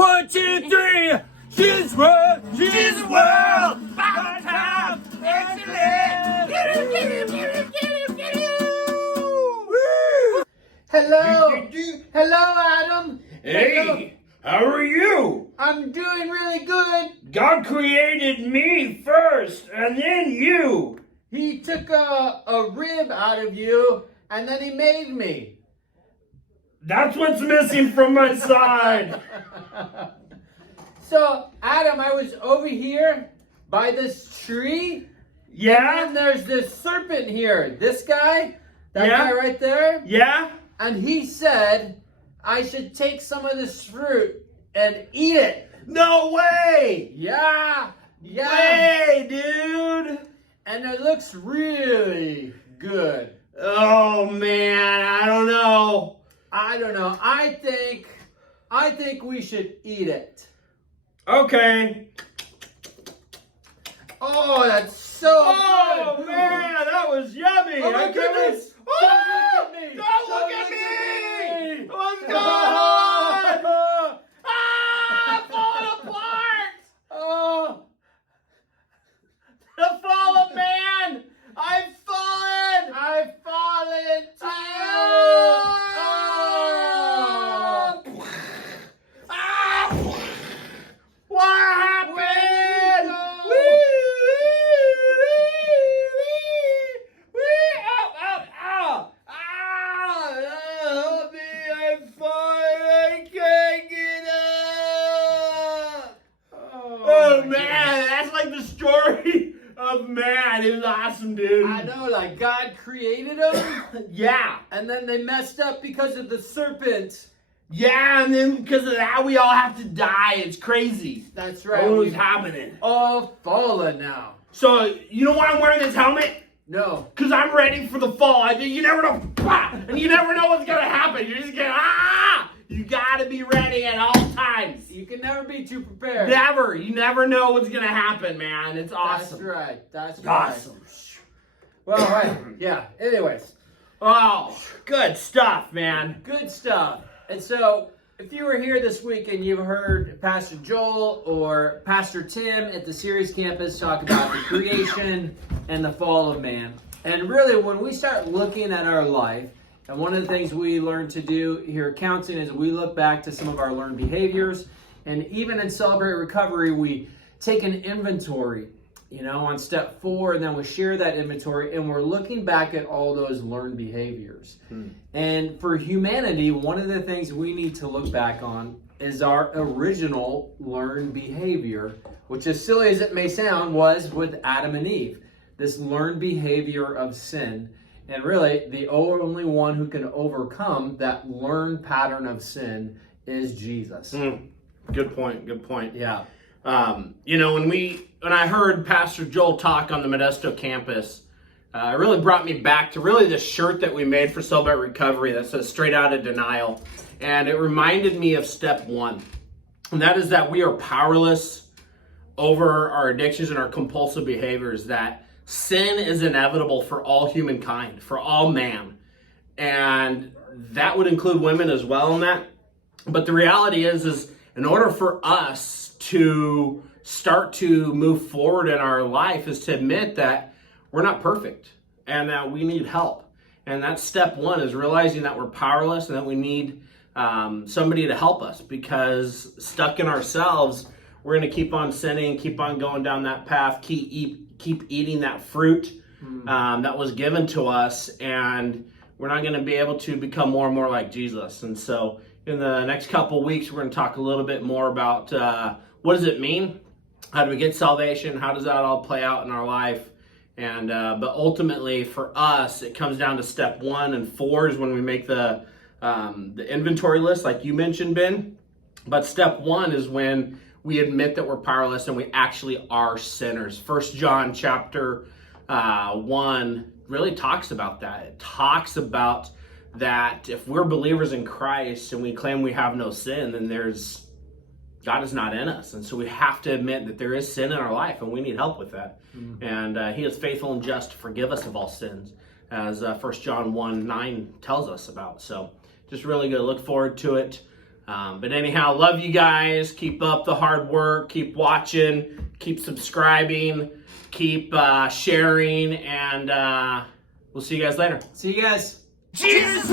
1, 2, 3. She's world. She's world. By time. Excellent. Get him, get him, get him, get him, get him. Woo. Hello. Hello, Adam. Hey, how are you? I'm doing really good. God created me first, and then you. He took a rib out of you, and then he made me. That's what's missing from my side. So, Adam, I was over here by this tree. Yeah? And there's this serpent here. This guy, that Yeah? guy right there. Yeah? And he said I should take some of this fruit and eat it. No way! Yeah. Way, dude! And it looks really good. Oh man, I don't know. I don't know. I think we should eat it. Okay. Oh, that's so Oh good. man, that was yummy. Oh my I can't wait. goodness. Oh, Don't look at me. don't look Don't at look at me. me. What's going on? Ah, falling apart. Oh, The fall of man. I've fallen. I've fallen too. Ah! Ah! What happened? Where did you go? Ow! Help me! I'm falling. I can't get up. Oh my man, that's like the story of man. It was awesome, dude. I know, like God created them, Yeah. and then they messed up because of the serpent. Yeah, and then because of that, we all have to die. It's crazy. That's right. What was We've happening? all fallen now. So, you know why I'm wearing this helmet? No. Because I'm ready for the fall. You never know. Bah! And you never know what's going to happen. You're just going to, You got to be ready at all times. You can never be too prepared. Never. You never know what's going to happen, man. It's awesome. That's right. That's right. Awesome. Well, right. Yeah. Anyways, Oh, good stuff, man. good stuff. And so, if you were here this week and you've heard Pastor Joel or Pastor Tim at the Series Campus talk about the creation and the fall of man, and really when we start looking at our life, and one of the things we learn to do here at Counseling is we look back to some of our learned behaviors, and even in Celebrate Recovery, we take an inventory, on step 4, and then we share that inventory, and we're looking back at all those learned behaviors. And for humanity, one of the things we need to look back on is our original learned behavior, which, as silly as it may sound, was with Adam and Eve. This learned behavior of sin. And really, the only one who can overcome that learned pattern of sin is Jesus. Good point. Good point. Yeah. When I heard Pastor Joel talk on the Modesto campus, it really brought me back to really the shirt that we made for Celebrate Recovery that says straight out of denial. And it reminded me of step 1. And that is that we are powerless over our addictions and our compulsive behaviors, that sin is inevitable for all humankind, for all man. And that would include women as well in that. But the reality is in order for us to start to move forward in our life is to admit that we're not perfect and that we need help. And that's step 1, is realizing that we're powerless and that we need somebody to help us, because stuck in ourselves, we're going to keep on sinning, keep on going down that path, keep eating that fruit that was given to us, and we're not going to be able to become more and more like Jesus. And so in the next couple weeks, we're going to talk a little bit more about what does it mean? How do we get salvation? How does that all play out in our life? And but ultimately for us, it comes down to step 1 and 4 is when we make the inventory list, like you mentioned, Ben. But step 1 is when we admit that we're powerless and we actually are sinners. 1 John chapter 1 really talks about that. It talks about that if we're believers in Christ and we claim we have no sin, then God is not in us. And so we have to admit that there is sin in our life and we need help with that. And he is faithful and just to forgive us of all sins, as 1 John 1:9 tells us about. So just really good. Look forward to it. But anyhow, love you guys. Keep up the hard work. Keep watching. Keep subscribing. Keep sharing. And we'll see you guys later. See you guys. Jesus,